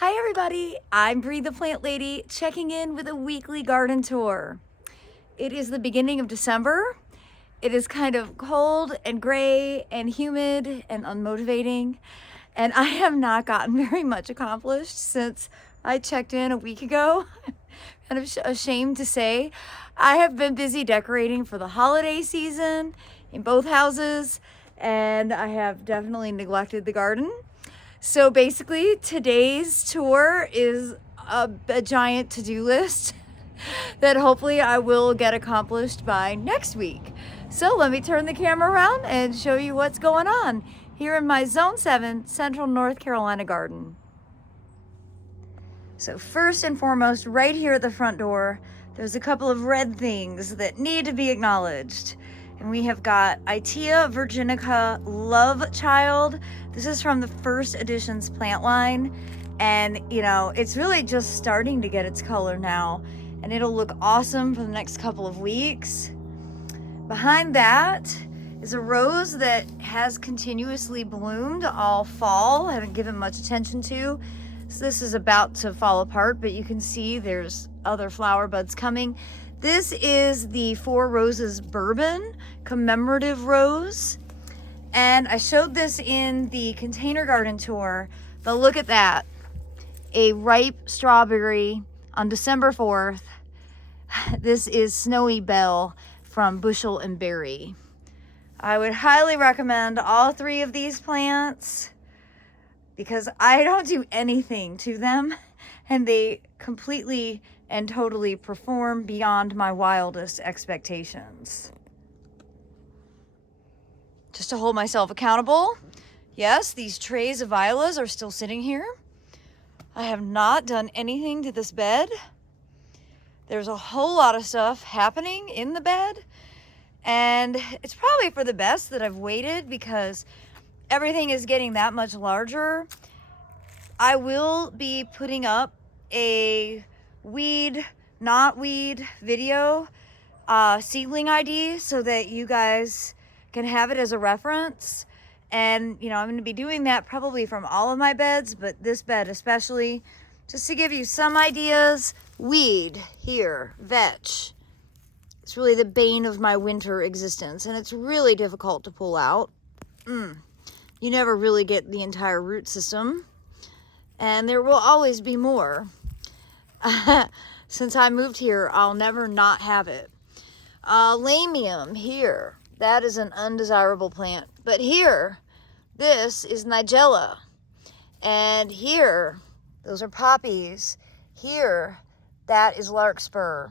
Hi everybody, I'm Bree the Plant Lady, checking in with a weekly garden tour. It is the beginning of December. It is kind of cold and gray and humid and unmotivating, and I have not gotten very much accomplished since I checked in a week ago. Kind of ashamed to say. I have been busy decorating for the holiday season in both houses, and I have definitely neglected the garden. So basically, today's tour is a giant to-do list that hopefully I will get accomplished by next week. So let me turn the camera around and show you what's going on here in my Zone 7 Central North Carolina garden. So first and foremost, right here at the front door, there's a couple of red things that need to be acknowledged. And we have got Itea virginica Love Child. This is from the First Editions plant line. And you know, it's really just starting to get its color now. And it'll look awesome for the next couple of weeks. Behind that is a rose that has continuously bloomed all fall. I haven't given much attention to. So this is about to fall apart, but you can see there's other flower buds coming. This is the Four Roses Bourbon commemorative rose. And I showed this in the container garden tour, but look at that. A ripe strawberry on December 4th. This is Snowy Belle from Bushel and Berry. I would highly recommend all three of these plants because I don't do anything to them and they completely and totally perform beyond my wildest expectations. Just to hold myself accountable, yes, these trays of violas are still sitting here. I have not done anything to this bed. There's a whole lot of stuff happening in the bed, and it's probably for the best that I've waited because everything is getting that much larger. I will be putting up a weed, not weed video, seedling ID so that you guys can have it as a reference. And you know, I'm going to be doing that probably from all of my beds, but this bed especially, just to give you some ideas. Weed here, vetch. It's really the bane of my winter existence, and it's really difficult to pull out. You never really get the entire root system, and there will always be more. Since I moved here, I'll never not have it. Lamium here, that is an undesirable plant. But here, this is Nigella. And here, those are poppies. Here, that is larkspur.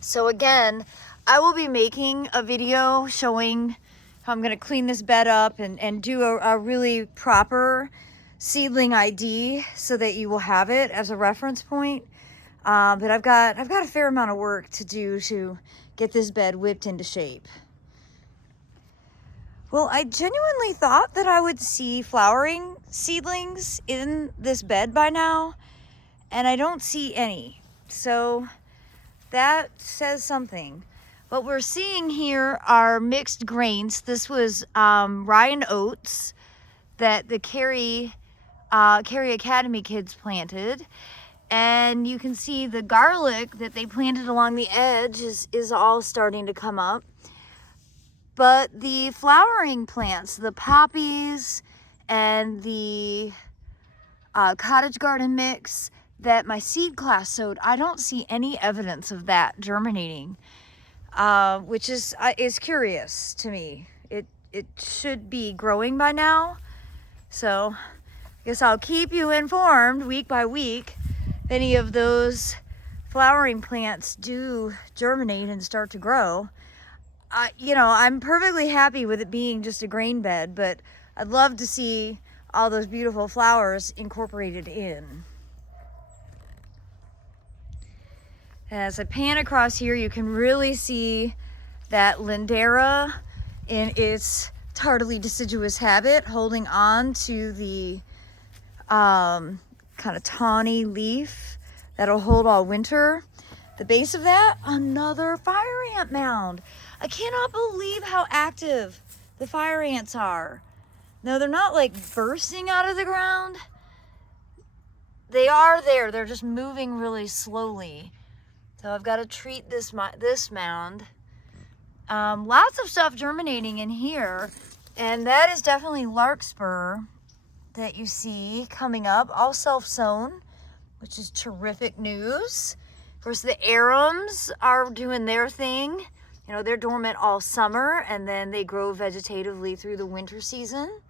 So again, I will be making a video showing how I'm going to clean this bed up and do a really proper seedling ID so that you will have it as a reference point. But I've got a fair amount of work to do to get this bed whipped into shape. Well, I genuinely thought that I would see flowering seedlings in this bed by now, and I don't see any. So that says something. What we're seeing here are mixed grains. This was rye and oats that the Carey Academy kids planted. And you can see the garlic that they planted along the edge is all starting to come up. But the flowering plants, the poppies and the cottage garden mix that my seed class sowed, I don't see any evidence of that germinating, which is curious to me. It should be growing by now. So I guess I'll keep you informed week by week if any of those flowering plants do germinate and start to grow. You know, I'm perfectly happy with it being just a grain bed, but I'd love to see all those beautiful flowers incorporated in. As I pan across here, you can really see that Lindera in its tardily deciduous habit, holding on to the kind of tawny leaf that'll hold all winter. The base of that, another fire ant mound. I cannot believe how active the fire ants are. No, they're not like bursting out of the ground. they are there. They're just moving really slowly. So I've got to treat this mound. Lots of stuff germinating in here. And that is definitely larkspur that you see coming up, all self-sown, which is terrific news. Of course, the arums are doing their thing. You know, they're dormant all summer, and then they grow vegetatively through the winter season.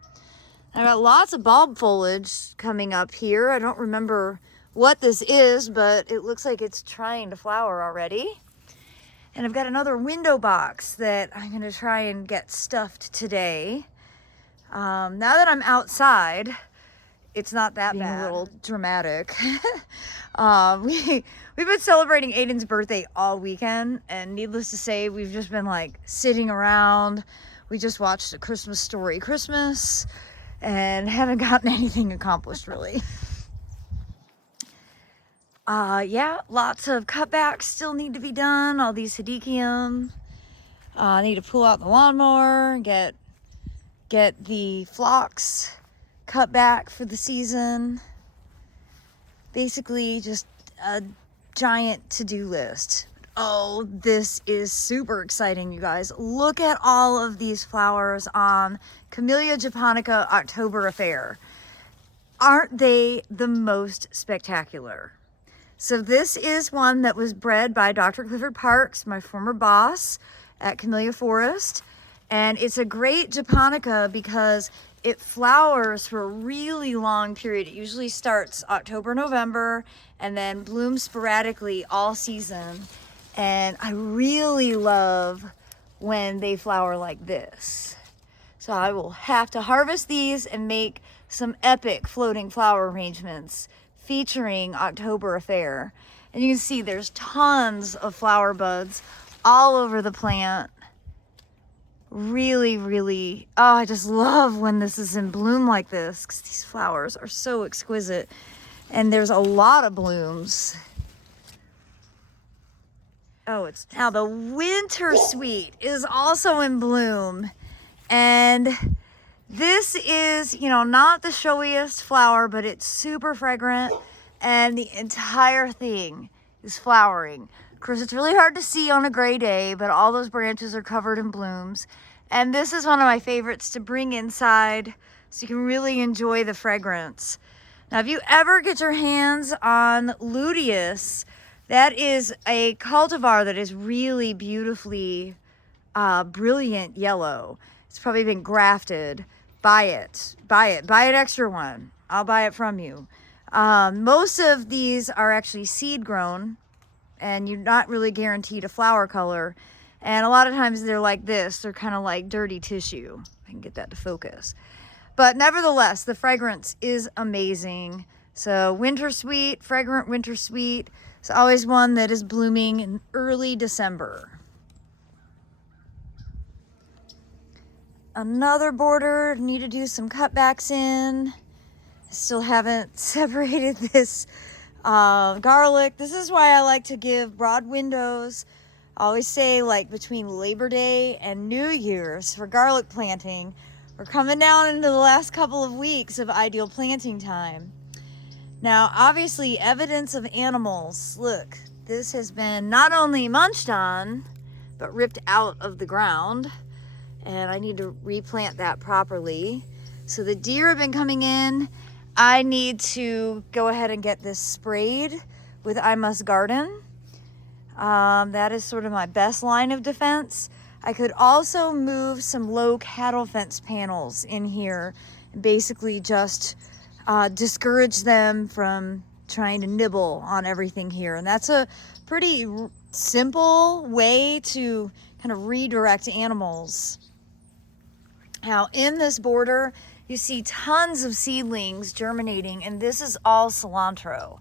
I got lots of bulb foliage coming up here. I don't remember what this is, but it looks like it's trying to flower already. And I've got another window box that I'm gonna try and get stuffed today. Now that I'm outside, it's not that bad. A little dramatic. We've been celebrating Aiden's birthday all weekend, and needless to say, we've just been like sitting around. We just watched A Christmas Story Christmas and haven't gotten anything accomplished really. Yeah, lots of cutbacks still need to be done. All these hedychium. I need to pull out the lawnmower, get the phlox cut back for the season. Basically just a giant to-do list. Oh, this is super exciting, you guys. Look at all of these flowers on Camellia japonica October Affair. Aren't they the most spectacular? So this is one that was bred by Dr. Clifford Parks, my former boss at Camellia Forest. And it's a great japonica because it flowers for a really long period. It usually starts October, November, and then blooms sporadically all season. And I really love when they flower like this. So I will have to harvest these and make some epic floating flower arrangements featuring October Affair. And you can see there's tons of flower buds all over the plant. Really, really, oh, I just love when this is in bloom like this because these flowers are so exquisite. And there's a lot of blooms. Oh, it's now the winter sweet is also in bloom. And this is, you know, not the showiest flower, but it's super fragrant. And the entire thing is flowering. Of course, it's really hard to see on a gray day, but all those branches are covered in blooms. And this is one of my favorites to bring inside so you can really enjoy the fragrance. Now, if you ever get your hands on luteus, that is a cultivar that is really beautifully brilliant yellow. It's probably been grafted. Buy it, buy an extra one. I'll buy it from you. Most of these are actually seed grown, and you're not really guaranteed a flower color. And a lot of times they're like this. They're kind of like dirty tissue. I can get that to focus. But nevertheless, the fragrance is amazing. So winter sweet, fragrant winter sweet. It's always one that is blooming in early December. Another border, need to do some cutbacks in. I still haven't separated this garlic. This is why I like to give broad windows. I always say like between Labor Day and New Year's for garlic planting. We're coming down into the last couple of weeks of ideal planting time. Now, obviously, evidence of animals. Look, this has been not only munched on, but ripped out of the ground. And I need to replant that properly. So the deer have been coming in. I need to go ahead and get this sprayed with I Must Garden. That is sort of my best line of defense. I could also move some low cattle fence panels in here and basically just discourage them from trying to nibble on everything here. And that's a pretty simple way to kind of redirect animals. Now in this border, you see tons of seedlings germinating, and this is all cilantro.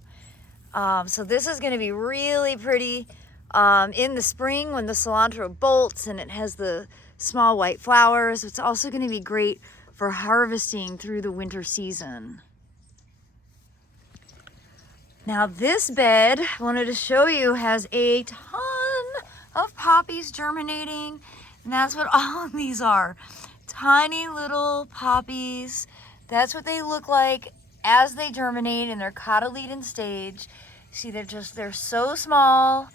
So this is gonna be really pretty in the spring when the cilantro bolts and it has the small white flowers. It's also gonna be great for harvesting through the winter season. Now this bed, I wanted to show you, has a ton of poppies germinating, and that's what all of these are. Tiny little poppies. That's what they look like as they germinate in their cotyledon stage. See, they're so small.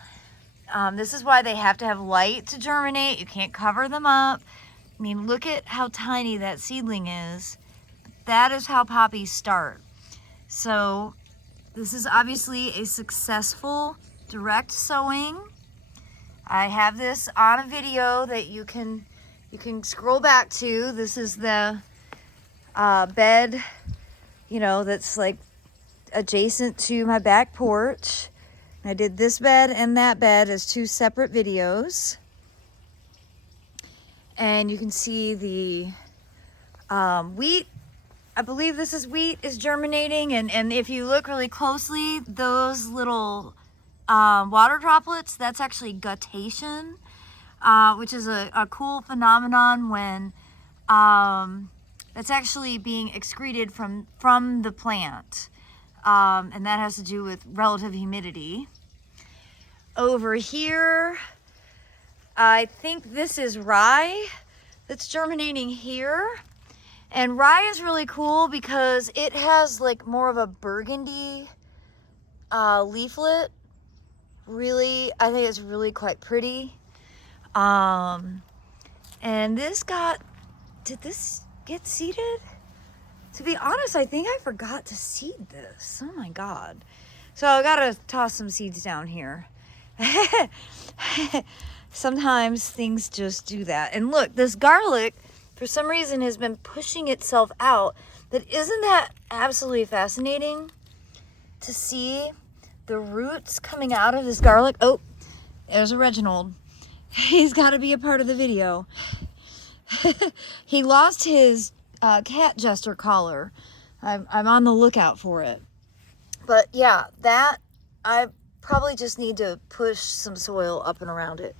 This is why they have to have light to germinate. You can't cover them up. I mean, look at how tiny that seedling is. That is how poppies start. So this is obviously a successful direct sowing. I have this on a video that you can scroll back to. This is the bed, you know, that's like adjacent to my back porch. I did this bed and that bed as 2 separate videos. And you can see the wheat. I believe this is wheat is germinating. And if you look really closely, those little water droplets, that's actually guttation, which is a cool phenomenon when that's actually being excreted from the plant. And that has to do with relative humidity. Over here, I think this is rye that's germinating here. And rye is really cool because it has like more of a burgundy leaflet. Really, I think it's really quite pretty. And this did this get seeded? To be honest, I think I forgot to seed this. Oh my God. So I gotta toss some seeds down here. Sometimes things just do that. And look, this garlic, for some reason, has been pushing itself out. But isn't that absolutely fascinating to see the roots coming out of this garlic? Oh, there's a Reginald. He's got to be a part of the video. He lost his cat jester collar. I'm on the lookout for it. But yeah, that I probably just need to push some soil up and around it.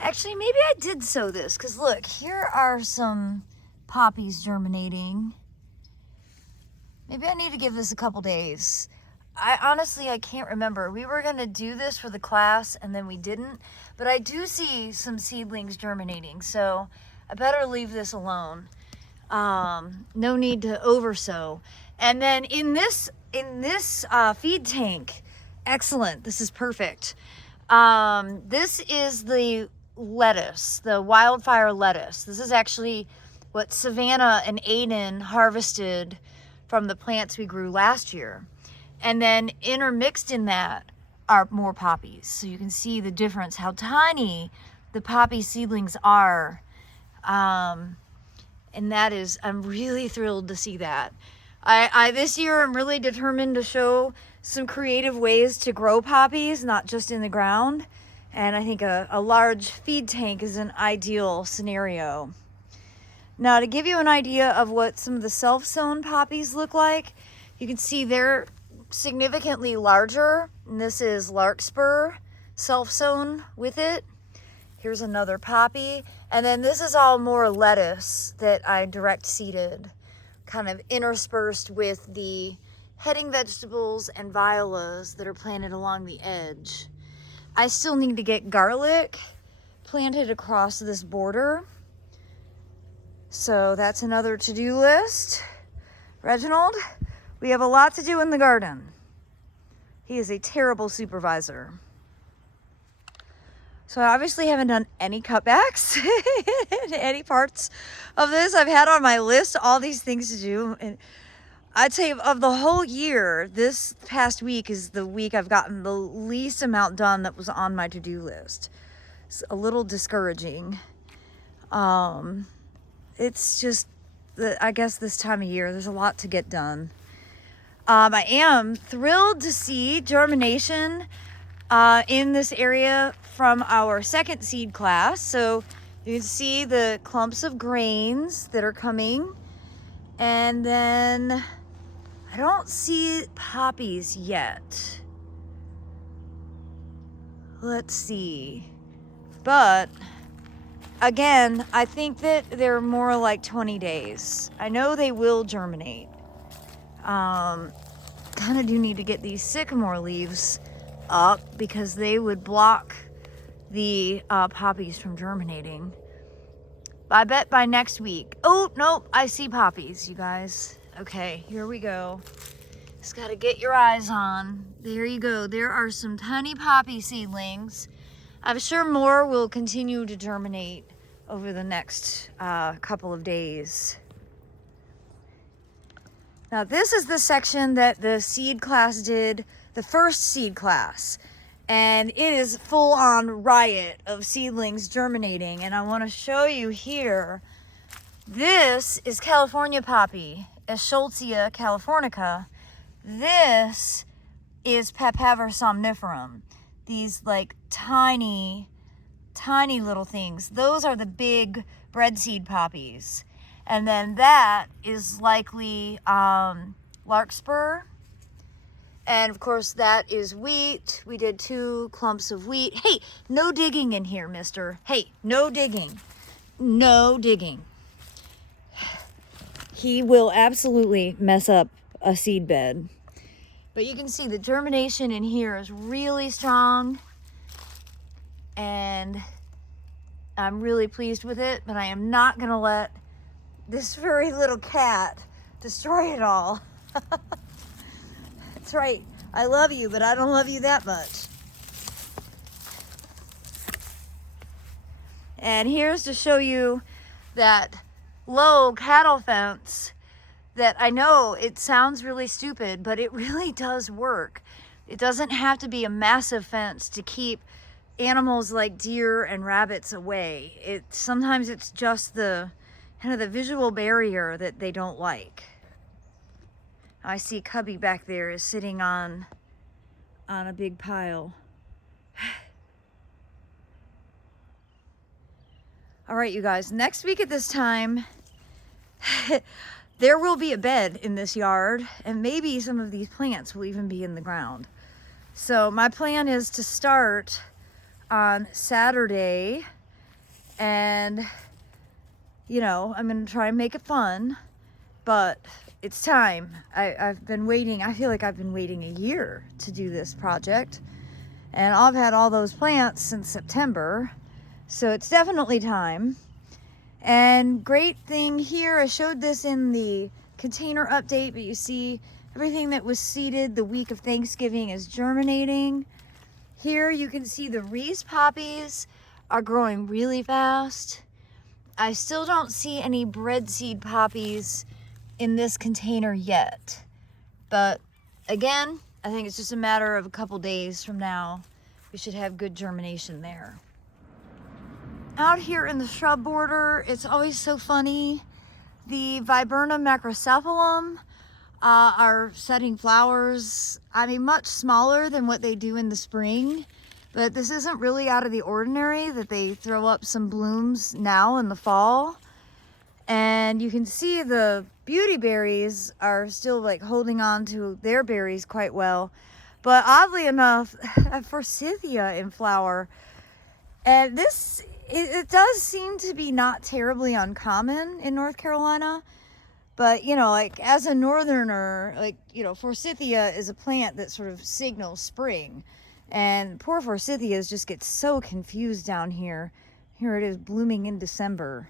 Actually, maybe I did sow this, because look, here are some poppies germinating. Maybe I need to give this a couple days. I can't remember. We were going to do this for the class, and then we didn't. But I do see some seedlings germinating, so I better leave this alone. No need to oversow. And then in this feed tank, excellent. This is perfect. This is the lettuce, the wildfire lettuce. This is actually what Savannah and Aiden harvested from the plants we grew last year. And then intermixed in that are more poppies. So you can see the difference, how tiny the poppy seedlings are. And that is, I'm really thrilled to see that. I this year I'm really determined to show some creative ways to grow poppies, not just in the ground. And I think a large feed tank is an ideal scenario. Now, to give you an idea of what some of the self-sown poppies look like, you can see they're significantly larger. And this is larkspur self-sown with it. Here's another poppy. And then this is all more lettuce that I direct seeded, kind of interspersed with the heading vegetables and violas that are planted along the edge. I still need to get garlic planted across this border. So that's another to-do list. Reginald, we have a lot to do in the garden. He is a terrible supervisor. So I obviously haven't done any cutbacks in any parts of this. I've had on my list all these things to do. And I'd say of the whole year, this past week is the week I've gotten the least amount done that was on my to-do list. It's a little discouraging. It's just, I guess this time of year, there's a lot to get done. I am thrilled to see germination in this area from our second seed class. So you can see the clumps of grains that are coming. And then I don't see poppies yet. Let's see. But again, I think that they're more like 20 days. I know they will germinate. Kind of do need to get these sycamore leaves up because they would block the poppies from germinating. I bet by next week. Oh, nope, I see poppies, you guys. Okay, here we go. Just gotta get your eyes on. There you go. There are some tiny poppy seedlings. I'm sure more will continue to germinate over the next couple of days. Now this is the section that the seed class did, the first seed class. And it is full on riot of seedlings germinating. And I want to show you here, this is California poppy, Eschscholzia californica. This is Papaver somniferum. These like tiny little things. Those are the big breadseed poppies. And then that is likely larkspur. And of course that is wheat. We did 2 clumps of wheat. Hey, no digging in here, mister. Hey, no digging. No digging. He will absolutely mess up a seed bed. But you can see the germination in here is really strong. And I'm really pleased with it, but I am not gonna let this furry little cat destroy it all. That's right. I love you, but I don't love you that much. And here's to show you that low cattle fence that I know it sounds really stupid, but it really does work. It doesn't have to be a massive fence to keep animals like deer and rabbits away. Sometimes it's just the kind of the visual barrier that they don't like. I see Cubby back there is sitting on a big pile. All right, you guys, next week at this time, there will be a bed in this yard, and maybe some of these plants will even be in the ground. So my plan is to start on Saturday, and you know, I'm gonna try and make it fun, but it's time. I've been waiting. I feel like I've been waiting a year to do this project, and I've had all those plants since September, so it's definitely time. And great thing here, I showed this in the container update, but you see everything that was seeded the week of Thanksgiving is germinating. Here you can see the Reese poppies are growing really fast. I still don't see any breadseed poppies in this container yet, but again, I think it's just a matter of a couple days from now. We should have good germination there. Out here in the shrub border, it's always so funny. The Viburnum macrocephalum are setting flowers, I mean, much smaller than what they do in the spring, but this isn't really out of the ordinary that they throw up some blooms now in the fall. And you can see the beauty berries are still like holding on to their berries quite well. But oddly enough, forsythia in flower. And this, it does seem to be not terribly uncommon in North Carolina. But, you know, like as a northerner, like, you know, forsythia is a plant that sort of signals spring. And poor forsythias just get so confused down here. Here it is blooming in December.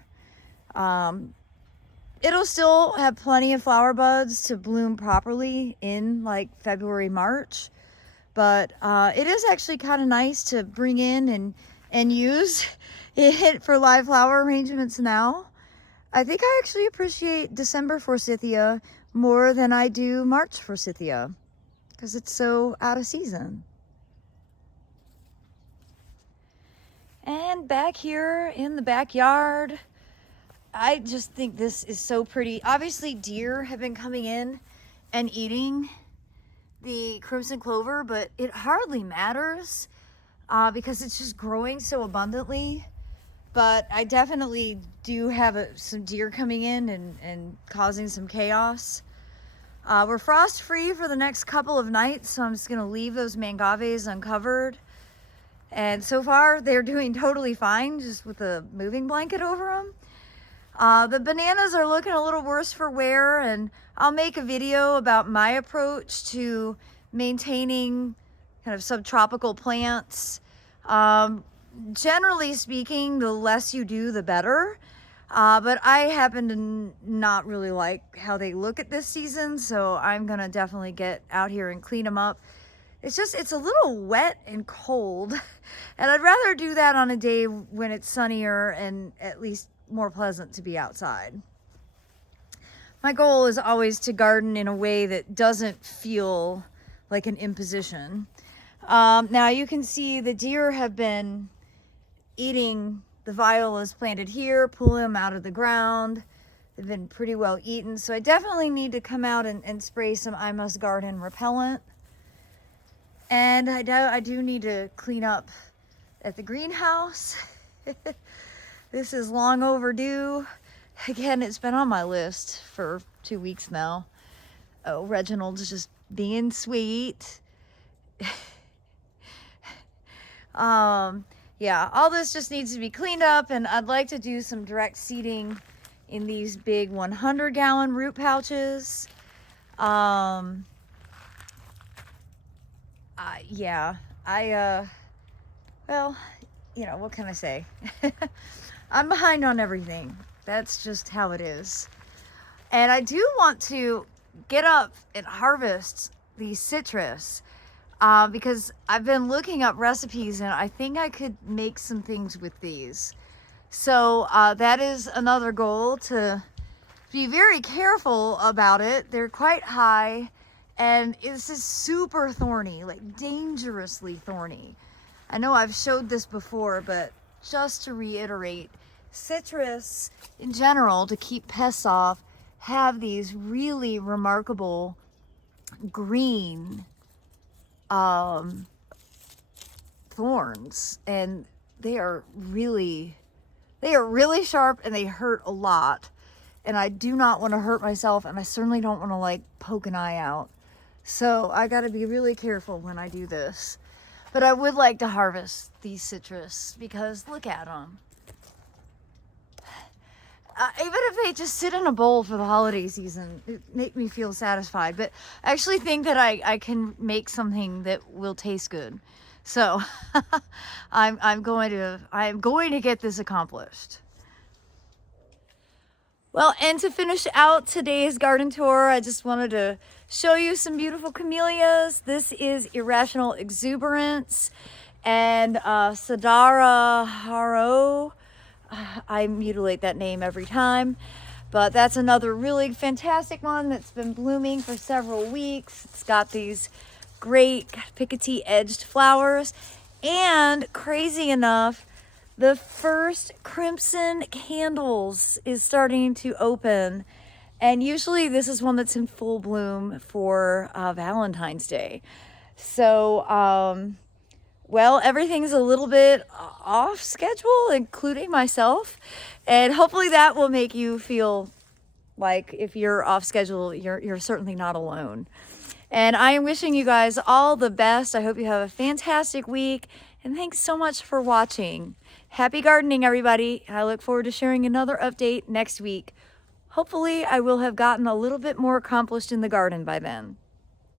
It'll still have plenty of flower buds to bloom properly in like February, March. But it is actually kind of nice to bring in and use it for live flower arrangements now. I think I actually appreciate December forsythia more than I do March forsythia because it's so out of season. And back here in the backyard, I just think this is so pretty. Obviously deer have been coming in and eating the crimson clover, but it hardly matters because it's just growing so abundantly. But I definitely do have some deer coming in and causing some chaos. We're frost free for the next couple of nights, so I'm just gonna leave those mangaves uncovered. And so far they're doing totally fine just with a moving blanket over them. The bananas are looking a little worse for wear, and I'll make a video about my approach to maintaining kind of subtropical plants. Generally speaking, the less you do, the better. But I happen to not really like how they look at this season, so I'm gonna definitely get out here and clean them up. It's a little wet and cold, and I'd rather do that on a day when it's sunnier and at least more pleasant to be outside. My goal is always to garden in a way that doesn't feel like an imposition. Now you can see the deer have been eating the violas planted here, pulling them out of the ground. They've been pretty well eaten, so I definitely need to come out and spray some I Must Garden repellent. And I do need to clean up at the greenhouse. This is long overdue. Again, it's been on my list for 2 weeks now. Oh, Reginald's just being sweet. Yeah, all this just needs to be cleaned up, and I'd like to do some direct seeding in these big 100-gallon root pouches. Well, you know, what can I say? I'm behind on everything. That's just how it is. And I do want to get up and harvest the citrus because I've been looking up recipes and I think I could make some things with these. So that is another goal, to be very careful about it. They're quite high, and this is super thorny, like dangerously thorny. I know I've showed this before, but just to reiterate, citrus in general, to keep pests off, have these really remarkable green thorns, and they are really sharp, and they hurt a lot. And I do not want to hurt myself, and I certainly don't want to like poke an eye out. So I got to be really careful when I do this. But I would like to harvest these citrus because look at them. Even if they just sit in a bowl for the holiday season, it make me feel satisfied. But I actually think that I can make something that will taste good. So I'm going to get this accomplished. Well, and to finish out today's garden tour, I just wanted to show you some beautiful camellias. This is Irrational Exuberance and Sadara Haro. I mutilate that name every time, but that's another really fantastic one that's been blooming for several weeks. It's got these great picotee edged flowers, and crazy enough, the first crimson candles is starting to open, and usually this is one that's in full bloom for Valentine's Day. So well, everything's a little bit off schedule, including myself. And hopefully that will make you feel like if you're off schedule, you're certainly not alone. And I am wishing you guys all the best. I hope you have a fantastic week. And thanks so much for watching. Happy gardening, everybody. I look forward to sharing another update next week. Hopefully I will have gotten a little bit more accomplished in the garden by then.